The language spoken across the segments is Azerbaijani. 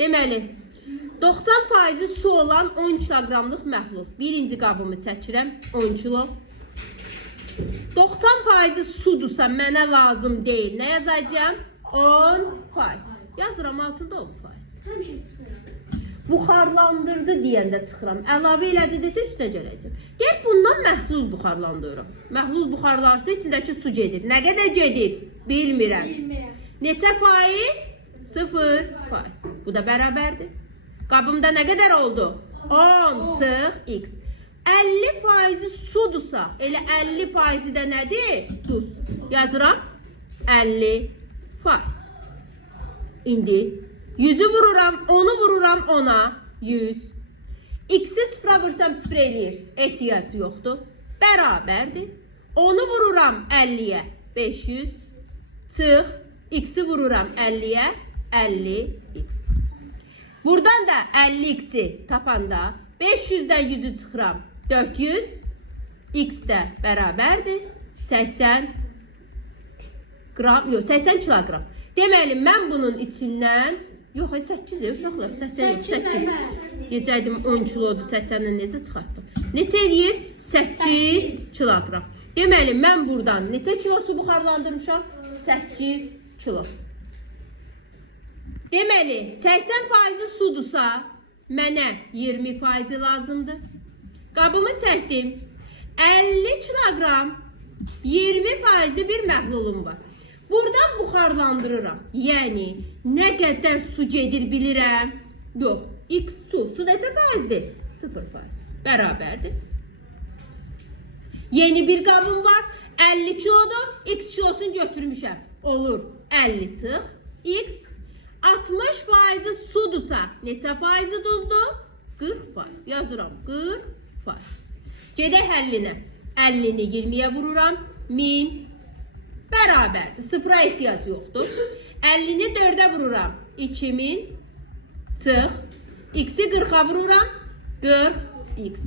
Deməli, 90% su olan 10 kiloqramlıq məhlul. Birinci qabımı çəkirəm 10 kilo. 90% sudursa mənə lazım deyil. Nə yazacağım? 10%. Yazıram altında 10%. Buxarlandırdı deyəndə çıxıram. Əlavə elədi desə üstə gələcəm. Deyək, bundan məhlul buxarlandırıram. Məhlul buxarlarsa içindəki su gedir. Nə qədər gedir? Bilmirəm. Neçə faiz? 0%. Bu da bərabərdir. Qabımda nə qədər oldu? 10 çıx x. 50% sudursa, elə 50% də nədir? Duz. Yazıram. 50%. İndi 100'ü vururam, 10'u vururam 10'a. 100. X'i sıfıra vursam sıfır eləyir. Ehtiyac yoxdur. Bərabərdir. 10'u vururam 50'ye. 500. Çıx. X'i vururam 50'ye. 50x. Buradan da 50x'i tapanda 500'den 100'ü çıxıram. 400. X də bərabərdir. 80 gram, yox 80 kilogram. Deməli, mən bunun içindən, yox 8 uşaqlar, 80 yox 8. Gecəydim 10 kilodur, 80'dən necə çıxartdım? Neçə eləyir? 8 kilogram. Deməli, mən buradan neçə kilo su buxarlandırmışam? 8 kilo. Deməli, 80% sudursa, mənə 20% lazımdır. Qabımı çəkdim. 50 kilogram 20% bir məhlulum var. Buradan buxarlandırıram. Yəni, nə qədər su gedir bilirəm. Yox, x su. Su neçə faizdir? 0%. Bərabərdir. Yeni bir qabım var. 50 kilodur. X kilosunu götürmüşəm. Olur 50 çıx. X 60% sudursa neçə faizi duzdur? 40%. Yazıram. 40%. Gedək 50'nə. 50'ni 20'ye vururam. 1000 bərabərdir. Sıfıra ehtiyac yoxdur. 50'ni 4'e vururam. 2000 çıx. X'i 40'a vururam. 40x.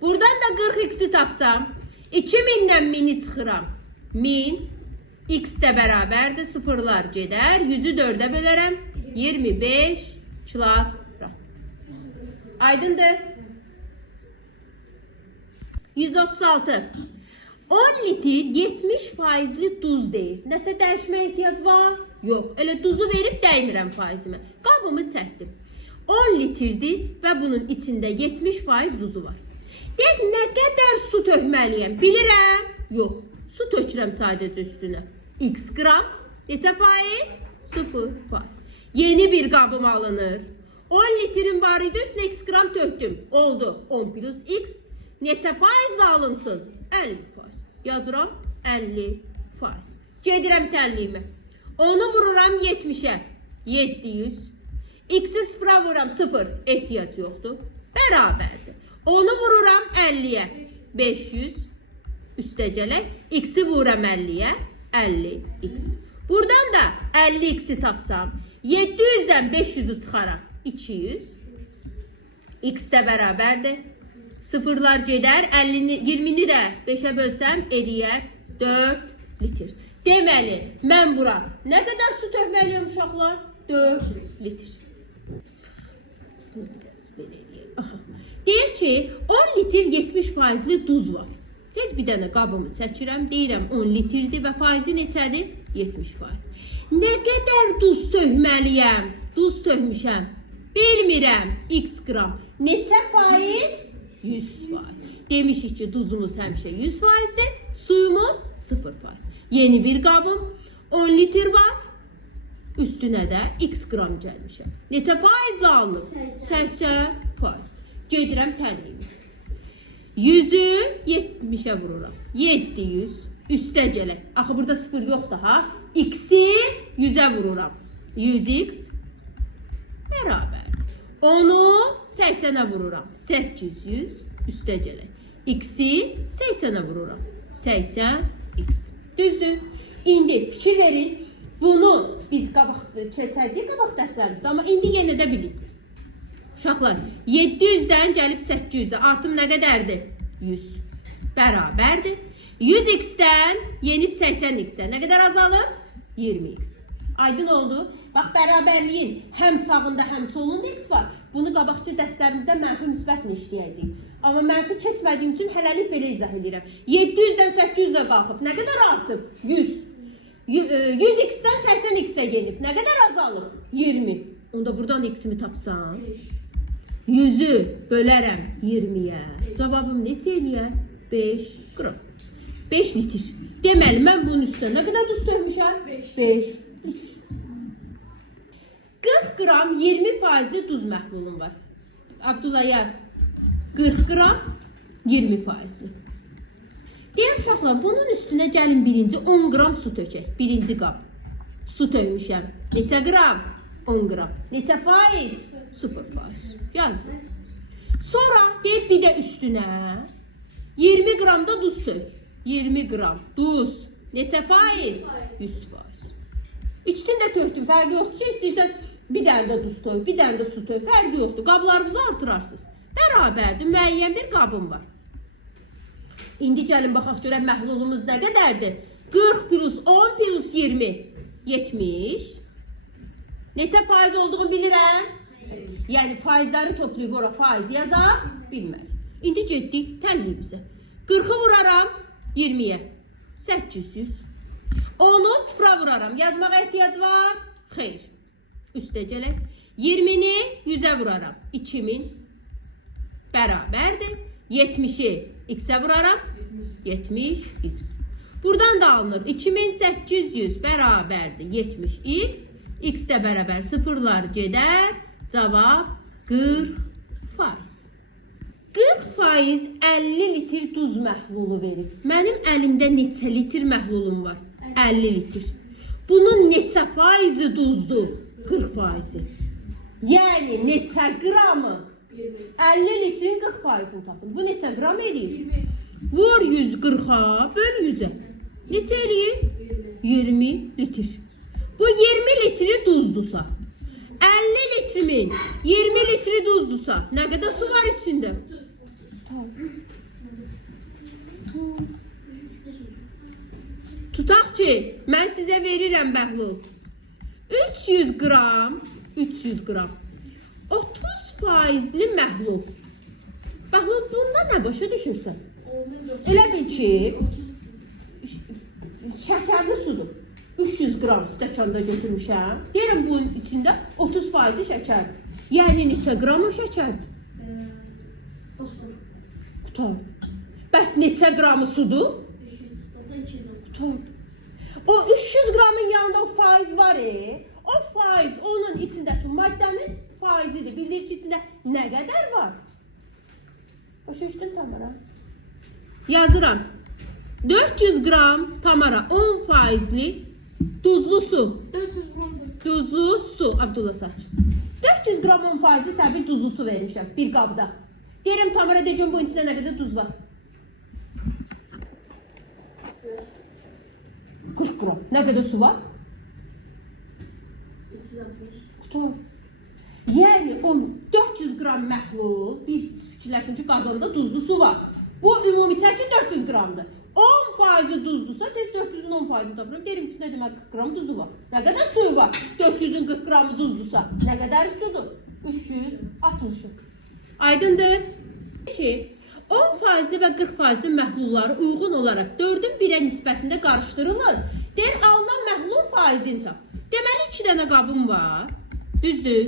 Buradan da 40x'i tapsam 2000'dən 1000'i çıxıram. 1000 x də bərabərdir. Sıfırlar gedər. 100'ü 4'e bölərəm. 25 kilogram. Aydındır. 136. 10 litr 70 faizli duz deyir. Nəsə dəyişməyə ehtiyac var? Yox. Elə duzu verib dəymirəm faizimə. Qabımı çəkdim. 10 litrdir və bunun içində 70% duzu var. Deyək, nə qədər su tökməliyəm? Bilirəm. Yox. Su tökürəm sadəcə üstünə. X qram. Neçə faiz? 0%. Yeni bir qabım alınır. 10 litrin var idi, üstünə x qram töktüm. Oldu. 10 plus x. Neçə faizlə alınsın? 50%. Yazıram 50%. Gedirəm tənliyimə. Onu vururam 70'e. 700. X'i sıfıra vururam 0. Ehtiyac yoxdur. Bərabərdir. Onu vururam 50'ye. 500. Üstəcələk. X'i vururam 50'ye. 50x. Buradan da 50x'i tapsam 700'dən 500'ü çıxaram. 200. X də bərabərdir. Sıfırlar gedər. 20'ni də 5'e bölsəm eləyər 4 litr. Deməli, mən bura nə qədər su tökməliyəm uşaqlar? 4 litr. Deyir ki, 10 litr 70% duz var. Tez bir dənə qabımı çəkirəm. Deyirəm 10 litrdir və faizi neçədir? 70%. Nə qədər duz tökməliyəm? Duz tökmüşəm. Bilmirəm. X qram. Neçə faiz? 100%. Demişik ki, duzumuz həmişə 100%'dir. Suyumuz 0%. Yeni bir qabım. 10 litr var. Üstünə də x qram gəlmişəm. Neçə faizlə alınıb? 80%. Gedirəm tənliyimə. 100'ü 70'e vururam. 700. Üstə gələk. Axı burada 0 yoxdur ha. X'i 100'e vururam. 100x bərabər. Onu 80'e vururam. 800 üstə gələk. X'i 80'e vururam. 80x. Düzdür. İndi fikir verin. Bunu biz keçəcəyik qabaq dərslərimizdə. Amma indi yenə də bilin. Uşaqlar, 700'dən gəlib 800'e artım nə qədərdir? 100. Bərabərdir. 100x'dən yenib 80x'e nə qədər azalıb? 20x. Aydın oldu. Bax, bərabərliyin həm sağında, həm solunda x var. Bunu qabaqçı dərslərimizdə mənfi müsbətlə işləyəcəyik. Amma mənfi keçmədiyim üçün hələlik belə izah edirəm. 700-dən 800-ə qalxıb. Nə qədər artıb? 100. 100x-dən 80x-ə gelib. Nə qədər azalıb? 20. Onda buradan x-imi tapsam? 100-ü bölərəm 20-yə. Cavabım neçə eləyər? 5 qram. 5 litr. Deməli, mən bunun üstünə nə qədər duz tökmüşəm? 5 litr. 40 qram 20% duz məhlulum var. Abdullah yaz. 40 qram 20%. Deyək uşaqlar, bunun üstünə gəlin birinci 10 qram su tökək. Birinci qab. Su tökmüşəm. Neçə qram? 10 qram. Neçə faiz? 0%. Yazdım. Sonra deyək bir də üstünə 20 qram da duz tök. 20 qram duz. Neçə faiz? 100%. İkisini də tökdüm. Fərqi yoxdur ki, istəyirsən bir dənə də duz tök, bir dənə də su tök. Fərqi yoxdur. Qablarınızı artırarsınız. Bərabərdir. Müəyyən bir qabım var. İndi gəlin baxaq görək məhlulumuz nə qədərdir? 40 plus 10 plus 20. 70. Neçə faiz olduğunu bilirəm. Yəni faizləri toplayıb ora faiz yaza bilmərik. İndi getdik tənliyimizə. 40'ı vuraram 20'ye. 800. Onu sıfıra vuraram. Yazmağa ehtiyac var? Xeyr. Üstə gələk. 20'ni 100'e vuraram. 2000 bərabərdir. 70'i x'e vuraram. 70x. Buradan da alınır. 2800 bərabərdir. 70x. X de bərabər sıfırlar gedər. Cavab 40 faiz. 40% 50 litr duz məhlulu verir. Mənim əlimdə neçə litr məhlulum var? 50 litr. Bunun neçə faizi duzdur? 40%. Yəni neçə qramı? 50 litrin 40%'ini tapın. Bu neçə qram eləyir? Vur 140'a böl 100'e. Neçə eləyir? 20 litr. Bu 20 litri duzdursa, 50 litrimin 20 litri duzdursa, nə qədər su var içində? Tutaq ki, mən sizə verirəm bəhlul. 300 qram 30%'li məhlul. Bəhlul, bunda nə başa düşürsən? Elə bil ki, şəkərli sudur. 300 qram stəkanda götürmüşəm. Deyirəm bunun içində 30% şəkər. Yəni neçə qram o şəkər? 90. Qutar. Bəs neçə qramı sudur? 200. Qutar. O 300 qramın yanında o faiz var. O faiz onun içindəki maddənin faizidir. Bilir ki, içində nə qədər var? Başa düşdün Tamara? Yazıram. 400 qram Tamara 10%'li duzlu su. 400 gram. Duzlu su. Abdullah Saç. 400 qram 10%'li səbir duzlu su vermişəm bir qabda. Deyirəm Tamara, deyəcəm bu içində nə qədər duz var? 40 qram. Nə qədər su var? 360. Qutar. Yəni o 400 qram məhlul, bir fikirləşin ki, qazanda duzlu su var. Bu ümumi çəki 400 qramdır. 10% duzlusa tez 400'ün 10%'ni tapıram. Derim ki, nə demək 40 qram duzu var. Nə qədər suyu var? 400'ün 40 qramı duzlusa nə qədər sudur? 360. Aydındır? Ki 10% və 40% məhlulları uyğun olaraq 4'ün 1'ə nisbətində qarışdırılır. Deyir, alınan məhlulun faizini tap. Deməli 2 dənə qabım var. Düzdür?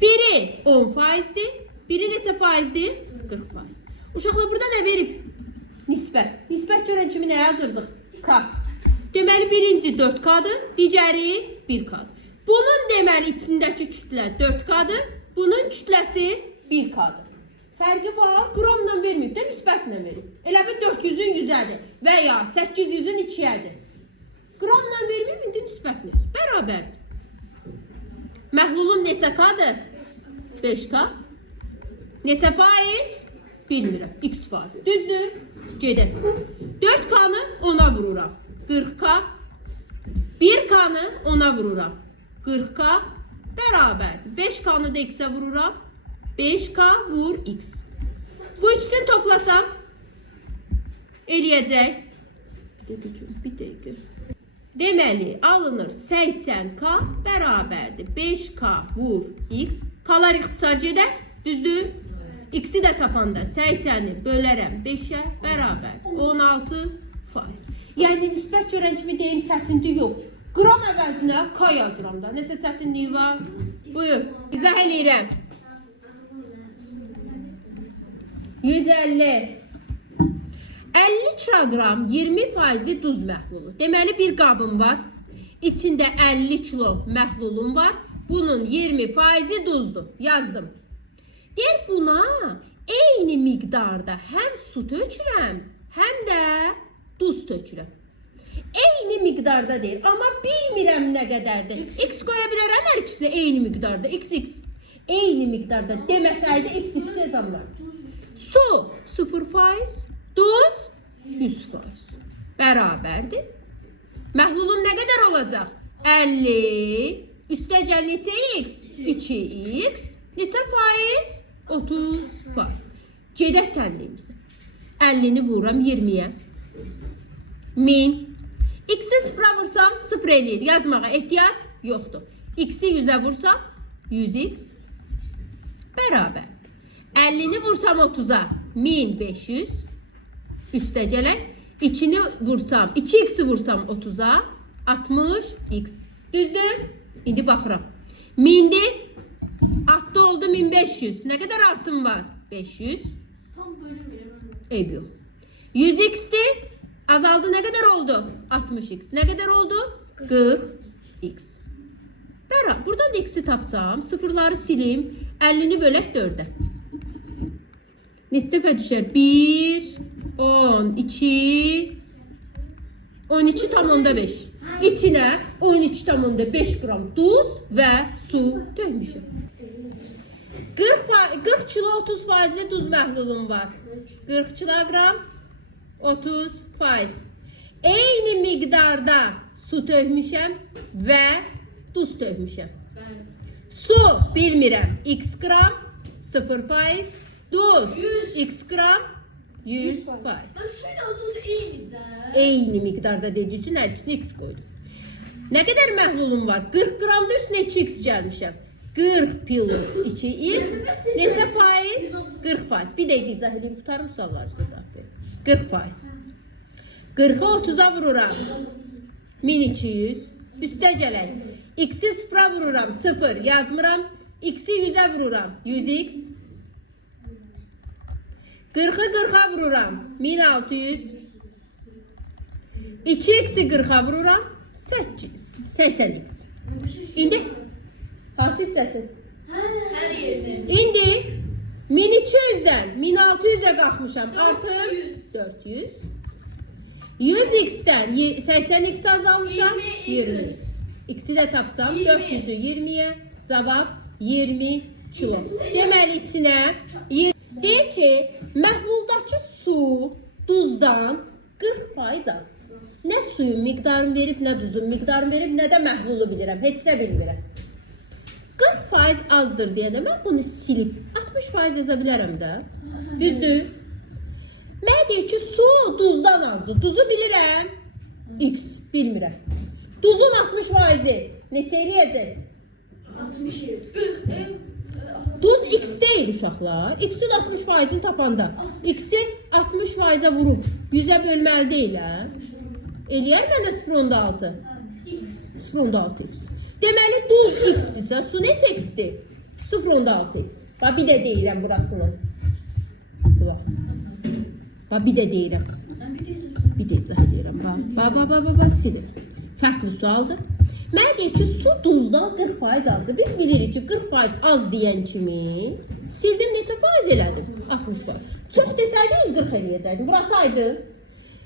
Biri 10%'dir, biri neçə faizdir? 40%. Uşaqlar burada nə verib? Nisbət. Nisbət görən kimi nə yazırdıq? K. Deməli birinci 4K'dır, digəri 1K'dır. Bunun deməli içindəki kütlə 4K'dır, bunun kütləsi 1K'dır. Fərqi var, qramla verməyib də nisbətlə verib. Elə bir 400'ün 100'ədir və ya 800'ün 2'ədir. Qramla verməyib, indi nisbətlə. Bərabərdir. Məhlulum neçə K'dır? 5K. Neçə faiz? Bilmirəm. X faiz. Düzdür? Gedək. 4K'nı 10'a vururam. 40K. 1K'nı 10'a vururam. 40K bərabərdir. 5K'nı da X'e vururam. 5K vur X. Bu ikisini toplasam eləyəcək. Bir dəqiqə. Deməli, alınır 80k bərabərdir. 5k vur x. Kalar ixtisar gedər, düzdür? X-i də tapanda 80-i bölərəm 5-ə bərabər 16%. Yəni nisbət görən kimi deyim çətinlik yox. Qram əvəzinə k yazıram da. Nəsə çətinliyi var? Buyur, izah eləyirəm. 150. 50 kilogram 20% duz məhlulu. Deməli bir qabım var. İçində 50 kilo məhlulum var. Bunun 20% duzdur. Yazdım. Deyir buna eyni miqdarda həm su tökürəm, həm də duz tökürəm. Eyni miqdarda deyir, amma bilmirəm nə qədərdir. X qoya bilərəm hər ikisi eyni miqdarda. X. Eyni miqdarda deməsəydi X hesablar. Su 0%, duz 100%. Bərabərdir. Məhlulum nə qədər olacaq? 50. Üstəgəl neçə X? 2X. Neçə faiz? 30%. Gedək tənliyimizə. 50-ni vururam 20-yə. 1000. X-i 0-a vursam 0 eləyir. Yazmağa ehtiyac yoxdur. X-i 100-ə vursam 100x bərabər. 50-ni vursam 30-a 1500 üstə gələk. 2-ni vursam, 2x-i vursam 30-a 60x. Düzdür? İndi baxıram. 1000-dir. Artdı oldu 1500. Nə qədər artım var? 500. Tam bölünmüyor. Eyb yox. 100x'dir. Azaldı nə qədər oldu? 60x. Nə qədər oldu? 40x. Bərabər. Buradan x'i tapsam, sıfırları silim. 50-ni bölək 4-ə. Nisbətə düşər 1, 10, 2, 12,5. İçinə 12,5 qram duz və su tökmüşəm. 40 kilo 30% duz məhlulum var. 40 kilogram 30%. Eyni miqdarda su tökmüşəm və duz tökmüşəm. Su bilmirəm. X qram 0%. Duz x qram 100%. Suyla tuzu iyi de. Eyni miqdarda dediyi üçün hər ikisini x qoydum. Nə qədər məhlulum var? 40 qramda üstünə 2x gəlmişəm. 40 plus 2x neçə faiz? 40%. Bir dəqiqə izah edeyim, tutarım sualları sizə cavab verin. 40%. 40'ı 30'a vururam. 1200. Üstə gələk. X'i 0'a vururam. 0 yazmıram. X'i 100'ə vururam. 100x. 40'ı 40'a vururam. 1600. 2x'i 40'a vururam. 80x. İndi hansı hissəsi? Her yerde. İndi 1200'dən 1600'ə qalxmışam. Artım 400. 100x'dən 80x azalmışam. 20. X'i də tapsam 400'ü 20'yə. Cavab 20 kilo. Deməli içinə deyir ki, məhluldakı su duzdan 40% azdır. Nə suyun miqdarını verib, nə duzun miqdarını verib, nə də məhlulu bilirəm. Heç də bilmirəm. 40% azdır deyəndə mən bunu silib 60% yaza bilərəm də. Düzdür? Mənə deyir ki, su duzdan azdır. Duzu bilirəm. X bilmirəm. Duzun 60%-i neçə eləyəcək? 60. Duz x deyil uşaqlar. X'in 60%-ini tapanda. X'i 60%-ə vurub 100'ə bölməli deyiləm. Eləyər mənə 0.6. X. 0.6x. Deməli duz x-dirsə, su neçə x-dir? 0.6x. Bax bir də deyirəm burasını. Burası. Bax bir də deyirəm. Bir də izah edirəm. Bax, silir. Fərqli sualdır. Mənə deyir ki, su duzdan 40% azdır. Biz bilirik ki, 40% az deyən kimi sildim neçə faiz elədim? 60%. Çox desəydi 140 eləyəcəkdim. Burası aydın.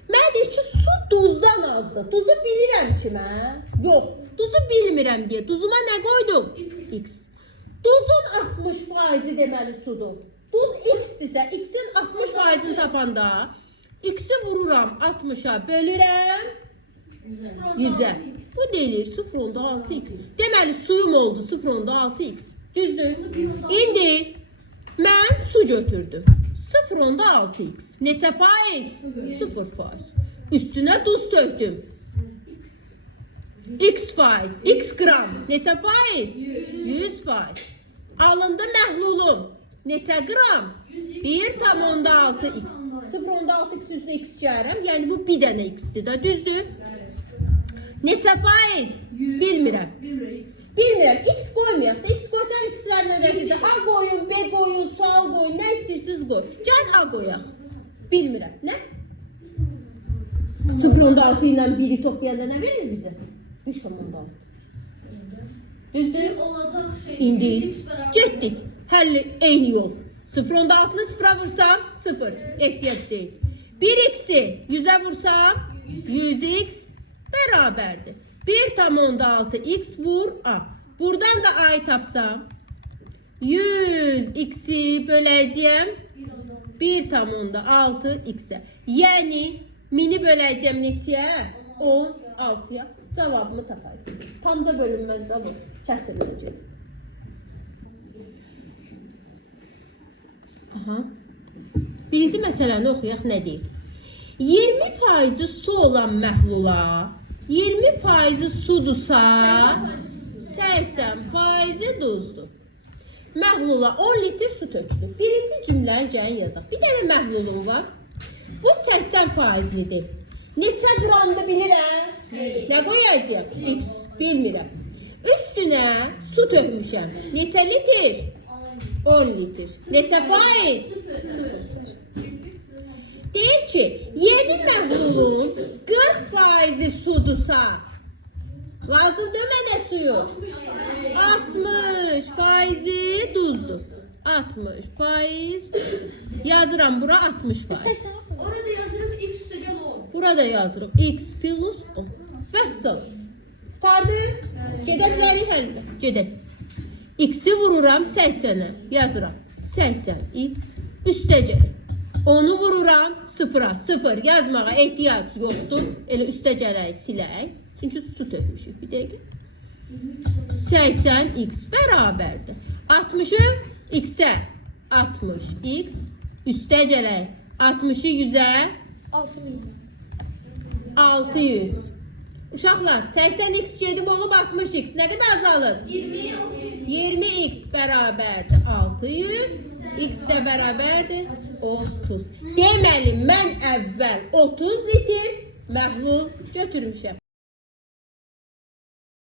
Mənə deyir ki, su duzdan azdır. Duzu bilirəm ki mən. Yox, duzu bilmirəm deyə. Duzuma nə qoydum? X. Duzun 60%-i deməli sudur. Duz x-dirsə, x-in 60%-ini tapanda x-i vururam 60'a bölürəm 100'ə. Bu deyilir 0.6x. Deməli suyum oldu 0.6x. Düzdür? İndi mən su götürdüm. 0.6x. Neçə faiz? 0%. Üstünə duz tökdüm. 100%. 100. 100 + 0.6x = 0.6x. 0.6x. Deməli duz x-dir. 0.6x. Duz 60%-i 60%-ə vurub 100'ə bölməli deyiləm. 60%. 60%-i 100'ə vurub 100'ə bölməli deyiləm. X faiz, X gram. Neçə faiz? 100 faiz. Alındı məhlulum. Neçə qram? 1,6 x. 0,6 x üstünə x çəkirəm. Yəni bu bir dənə x-dir də, düzdür? Neçə faiz? Bilmirəm. Bilmirəm. X qoymayaq da. X qoysan x-lərlə rəqədə. A qoyun, B qoyun, sual qoyun. Nə istəyirsiniz qoy. Gəl A qoyaq. Bilmirəm. Nə? 0,6 ilə 1-i toplayanda nə verir bizə? 3,6. Düzdür? Olacaq şey. İndi X bərabər. getdik. Həlli eyni yol. 0,6-nı 0-a vursam 0. Ehtiyac deyil. 1x-i 100-ə vursam 100x bərabərdir. 1,6x vur A. Buradan da A'yı tapsam 100x'i böləcəyəm 1,6x-ə. Yəni mini böləcəm neçəyə? 16-ya. Cavabımı tapacağım. Tam da bölünməz olur. Kəsilməyəcək. Aha. Birinci məsələni oxuyaq, nə deyir? 20% su olan məhlula 20% sudursa 80% duzdur. Məhlula 10 litr su tökdü. Birinci cümləni gəlin yazaq. Bir dənə məhlulum var. Bu 80%lidir. Neçə qramda bilirəm? Nə qoyacağım? X. Bilmirəm. Üstünə su tökmüşəm. Neçə litr? 10 litr. Neçə faiz? 0. Deyir ki, yeni məhlulun 40% sudursa, lazımdır mənə suyu? 60% duzdur. 60% yazıram bura 60%. Orada yazırım X üstəgəl 10. Burada yazırım x plus 10. Vəssalam. Qurtardı? Gedə bilərik hələ. Gedək. X-i vururam 80-ə. Yazıram. 80x üstə gəlir. Onu vururam 0-a. 0 yazmağa ehtiyac yoxdur. Elə üstə gələk silək. Çünki su tökmüşük. Bir dəqiqə. 80x bərabərdir. 60-ı x-ə. 60x üstə gələk. 60-ı 100-ə. 600. Uşaqlar, 80x gedib olub 60x. Nə qədər azalır? 20x bərabərdir 600. X də bərabərdir 30. Deməli, mən əvvəl 30 litr məhlul götürmüşəm.